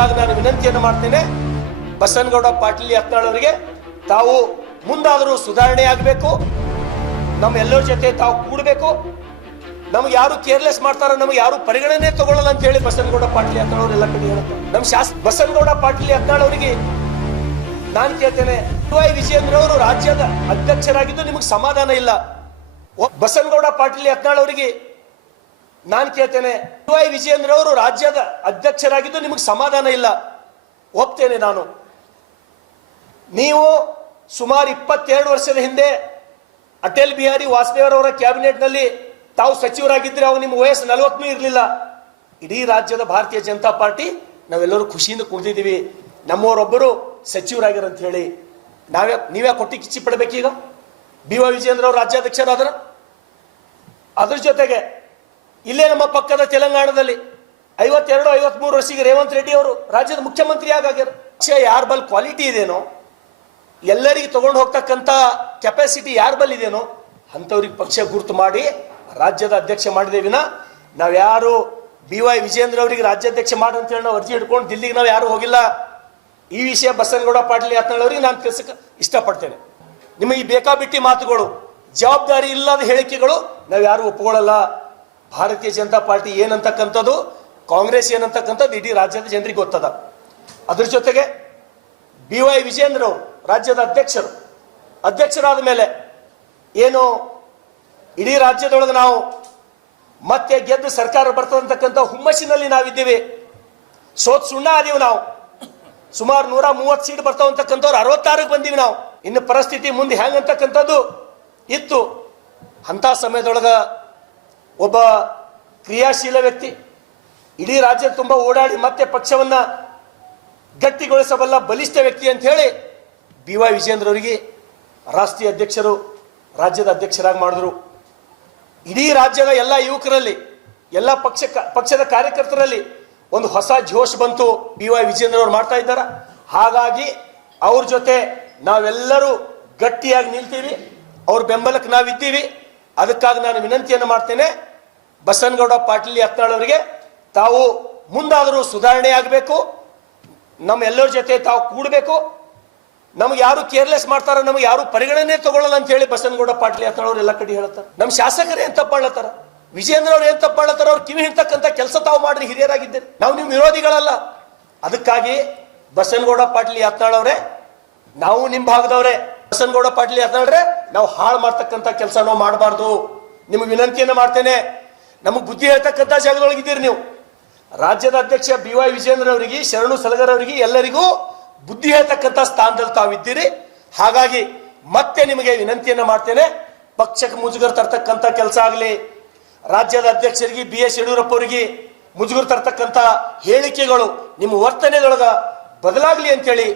ನಾನು ವಿನಂತಿಯನ್ನು ಮಾಡ್ತೇನೆ ಬಸನಗೌಡ ಪಾಟೀಲ್ ಯತ್ನಾಳ್ ಅವರಿಗೆ ತಾವು ಮುಂದಾದರೂ ಸುಧಾರಣೆ ಆಗಬೇಕು, ನಮ್ಮೆಲ್ಲರ ಜೊತೆ ತಾವು ಕೂಡಬೇಕು. ನಮ್ಗೆ ಯಾರು ಕೇರ್ಲೆಸ್ ಮಾಡ್ತಾರ, ನಮ್ಗೆ ಯಾರು ಪರಿಗಣನೆ ತಗೊಳ್ಳಲ್ಲ ಅಂತ ಹೇಳಿ ಬಸನಗೌಡ ಪಾಟೀಲ್ ಯತ್ನಾಳ್ ಅವರು ಎಲ್ಲ ಕಡೆ ಹೇಳ್ತಾರೆ. ನಮ್ಮ ಬಸನಗೌಡ ಪಾಟೀಲ್ ಯತ್ನಾಳ್ ಅವರಿಗೆ ನಾನು ಕೇಳ್ತೇನೆ, ವೈ ವಿಜಯೇಂದ್ರ ಅವರು ರಾಜ್ಯದ ಅಧ್ಯಕ್ಷರಾಗಿದ್ದು ನಿಮಗೆ ಸಮಾಧಾನ ಇಲ್ಲ. ಬಸನಗೌಡ ಪಾಟೀಲ್ ಯತ್ನಾಳ್ ಅವರಿಗೆ ನಾನು ಕೇಳ್ತೇನೆ, ವೈ ವಿಜಯೇಂದ್ರ ಅವರು ರಾಜ್ಯದ ಅಧ್ಯಕ್ಷರಾಗಿದ್ದು ನಿಮಗೆ ಸಮಾಧಾನ ಇಲ್ಲ. ಒಪ್ತೇನೆ ನಾನು. ನೀವು ಸುಮಾರು 22 ವರ್ಷದ ಹಿಂದೆ ಅಟಲ್ ಬಿಹಾರಿ ವಾಜಪೇಯಿ ಅವರ ಕ್ಯಾಬಿನೆಟ್ ನಲ್ಲಿ ತಾವು ಸಚಿವರಾಗಿದ್ದರೆ ಅವಾಗ ನಿಮ್ಮ ವಯಸ್ಸು 40 ಇರಲಿಲ್ಲ. ಇಡೀ ರಾಜ್ಯದ ಭಾರತೀಯ ಜನತಾ ಪಾರ್ಟಿ ನಾವೆಲ್ಲರೂ ಖುಷಿಯಿಂದ ಕುಳಿತಿದ್ದೀವಿ, ನಮ್ಮವರೊಬ್ಬರು ಸಚಿವರಾಗಿರಂತ ಹೇಳಿ. ನೀವೇ ಕೊಟ್ಟಿ ಕಿಚ್ಚಿ ಪಡಬೇಕೀಗ. BY ವಿಜಯೇಂದ್ರ ಅವರು ರಾಜ್ಯಾಧ್ಯಕ್ಷರಾದ್ರ. ಅದ್ರ ಜೊತೆಗೆ ಇಲ್ಲೇ ನಮ್ಮ ಪಕ್ಕದ ತೆಲಂಗಾಣದಲ್ಲಿ 52-53 ವರ್ಷಕ್ಕೆ ರೇವಂತ್ ರೆಡ್ಡಿ ಅವರು ರಾಜ್ಯದ ಮುಖ್ಯಮಂತ್ರಿ ಆಗ್ಯಾರ. ಪಕ್ಷ ಯಾರ ಬಲ್ ಕ್ವಾಲಿಟಿ ಇದೇನೋ, ಎಲ್ಲರಿಗೆ ತಗೊಂಡು ಹೋಗ್ತಕ್ಕಂಥ ಕೆಪಾಸಿಟಿ ಯಾರ ಬಲ್ ಇದೇನೋ ಅಂಥವ್ರಿಗೆ ಪಕ್ಷ ಗುರುತು ಮಾಡಿ ರಾಜ್ಯದ ಅಧ್ಯಕ್ಷ ಮಾಡಿದೆ ವಿನ ನಾವ್ಯಾರು BY ವಿಜಯೇಂದ್ರ ಅವರಿಗೆ ರಾಜ್ಯಾಧ್ಯಕ್ಷ ಮಾಡಂತೇಳಿ ನಾವು ಅರ್ಜಿ ಹಿಡ್ಕೊಂಡು ದಿಲ್ಲಿಗೆ ನಾವು ಯಾರು ಹೋಗಿಲ್ಲ. ಈ ವಿಷಯ ಬಸನಗೌಡ ಪಾಟೀಲ್ ಯತ್ನಾಳ್ ಅವರಿಗೆ ನಾನು ತಿಳಿಸಕ್ಕೆ ಇಷ್ಟಪಡ್ತೇನೆ. ನಿಮ್ಮ ಈ ಬೇಕಾಬಿಟ್ಟಿ ಮಾತುಗಳು, ಜವಾಬ್ದಾರಿ ಇಲ್ಲದ ಹೇಳಿಕೆಗಳು ನಾವು ಯಾರು ಒಪ್ಪಿಕೊಳ್ಳಲ್ಲ. ಭಾರತೀಯ ಜನತಾ ಪಾರ್ಟಿ ಏನಂತಕ್ಕಂಥದ್ದು, ಕಾಂಗ್ರೆಸ್ ಏನಂತಕ್ಕಂಥದ್ದು ಇಡೀ ರಾಜ್ಯದ ಜನರಿಗೆ ಗೊತ್ತದ. ಅದ್ರ ಜೊತೆಗೆ BY ವಿಜಯೇಂದ್ರ ಅವರು ರಾಜ್ಯದ ಅಧ್ಯಕ್ಷರಾದ ಮೇಲೆ ಏನು ಇಡೀ ರಾಜ್ಯದೊಳಗೆ ನಾವು ಮತ್ತೆ ಗೆದ್ದು ಸರ್ಕಾರ ಬರ್ತದಂತಕ್ಕಂಥ ಹುಮ್ಮಸ್ಸಿನಲ್ಲಿ ನಾವಿದ್ದೀವಿ. ಸೋತ್ ಸುಣ್ಣ ಆದೀವಿ ನಾವು. ಸುಮಾರು 130 ಸೀಟ್ ಬರ್ತಾವಂತಕ್ಕಂಥವ್ರು 66ಕ್ಕೆ ಬಂದೀವಿ ನಾವು. ಇನ್ನು ಪರಿಸ್ಥಿತಿ ಮುಂದೆ ಹೆಂಗಂತಕ್ಕಂಥದ್ದು ಇತ್ತು. ಅಂಥ ಸಮಯದೊಳಗ ಒಬ್ಬ ಕ್ರಿಯಾಶೀಲ ವ್ಯಕ್ತಿ ಇಡೀ ರಾಜ್ಯದ ತುಂಬ ಓಡಾಡಿ ಮತ್ತೆ ಪಕ್ಷವನ್ನ ಗಟ್ಟಿಗೊಳಿಸಬಲ್ಲ ಬಲಿಷ್ಠ ವ್ಯಕ್ತಿ ಅಂತ ಹೇಳಿ BY ವಿಜಯೇಂದ್ರ ಅವರಿಗೆ ರಾಷ್ಟ್ರೀಯ ಅಧ್ಯಕ್ಷರು, ರಾಜ್ಯದ ಅಧ್ಯಕ್ಷರಾಗಿ ಮಾಡಿದ್ರು. ಇಡೀ ರಾಜ್ಯದ ಎಲ್ಲ ಯುವಕರಲ್ಲಿ, ಎಲ್ಲ ಪಕ್ಷದ ಕಾರ್ಯಕರ್ತರಲ್ಲಿ ಒಂದು ಹೊಸ ಜೋಶ್ ಬಂತು. BY ವಿಜಯೇಂದ್ರ ಅವರು ಮಾಡ್ತಾ ಇದ್ದಾರ. ಹಾಗಾಗಿ ಅವ್ರ ಜೊತೆ ನಾವೆಲ್ಲರೂ ಗಟ್ಟಿಯಾಗಿ ನಿಲ್ತೀವಿ, ಅವ್ರ ಬೆಂಬಲಕ್ಕೆ ನಾವಿದ್ದೀವಿ. ಅದಕ್ಕಾಗಿ ನಾನು ವಿನಂತಿಯನ್ನು ಮಾಡ್ತೇನೆ, ಬಸನಗೌಡ ಪಾಟೀಲ್ ಯತ್ನಾಳ್ ಅವರಿಗೆ ತಾವು ಮುಂದಾದರೂ ಸುಧಾರಣೆ ಆಗಬೇಕು, ನಮ್ಮೆಲ್ಲರ ಜೊತೆ ತಾವು ಕೂಡಬೇಕು. ನಮ್ಗೆ ಯಾರು ಕೇರ್ಲೆಸ್ ಮಾಡ್ತಾರ, ನಮ್ಗೆ ಯಾರು ಪರಿಗಣನೆ ತಗೊಳ್ಳಲ್ಲ ಅಂತ ಹೇಳಿ ಬಸನಗೌಡ ಪಾಟೀಲ್ ಯತ್ನಾಳ್ ಅವರು ಎಲ್ಲ ಕಡೆ ಹೇಳ್ತಾರೆ. ನಮ್ಮ ಶಾಸಕರು ಏನ್ ತಪ್ಪಾಳತ್ತಾರ, ವಿಜಯೇಂದ್ರ ಅವ್ರು ಏನ್ ತಪ್ಪಾಳತ್ತಾರ, ಅವ್ರು ಕಿವಿ ಹಿಡ್ತಕ್ಕಂಥ ಕೆಲಸ ತಾವು ಮಾಡ್ರಿ, ಹಿರಿಯರಾಗಿದ್ದೀರಿ. ನಾವು ನಿಮ್ಮ ವಿರೋಧಿಗಳಲ್ಲ. ಅದಕ್ಕಾಗಿ ಬಸನಗೌಡ ಪಾಟೀಲ್ ಯತ್ನಾಳ್ ಅವರೇ, ನಾವು ನಿಮ್ಮ ಭಾಗದವ್ರೆ. ಬಸನಗೌಡ ಪಾಟೀಲ್ ಯತ್ನಾಳ್ರೆ, ನಾವು ಹಾಳು ಮಾಡ್ತಕ್ಕಂಥ ಕೆಲಸ ನಾವು ಮಾಡಬಾರ್ದು. ನಿಮಗೆ ವಿನಂತಿಯನ್ನು ಮಾಡ್ತೇನೆ, ನಮಗೆ ಬುದ್ಧಿ ಹೇಳ್ತಕ್ಕಂಥ ಜಾಗದೊಳಗಿದ್ದೀರಿ ನೀವು. ರಾಜ್ಯದ ಅಧ್ಯಕ್ಷ BY ವಿಜಯೇಂದ್ರ ಅವರಿಗೆ, ಶರಣು ಸಲಗರ್ ಅವರಿಗೆ, ಎಲ್ಲರಿಗೂ ಬುದ್ಧಿ ಹೇಳ್ತಕ್ಕಂಥ ಸ್ಥಾನದಲ್ಲಿ ತಾವಿದ್ದೀರಿ. ಹಾಗಾಗಿ ಮತ್ತೆ ನಿಮಗೆ ವಿನಂತಿಯನ್ನು ಮಾಡ್ತೇನೆ, ಪಕ್ಷಕ್ಕೆ ಮುಜುಗರ ತರ್ತಕ್ಕಂಥ ಕೆಲಸ ಆಗಲಿ, ರಾಜ್ಯದ ಅಧ್ಯಕ್ಷರಿಗೆ BS ಯಡಿಯೂರಪ್ಪ ಅವರಿಗೆ ಮುಜುಗರ ತರ್ತಕ್ಕಂಥ ಹೇಳಿಕೆಗಳು ನಿಮ್ಮ ವರ್ತನೆದೊಳಗ ಬದಲಾಗಲಿ ಅಂತೇಳಿ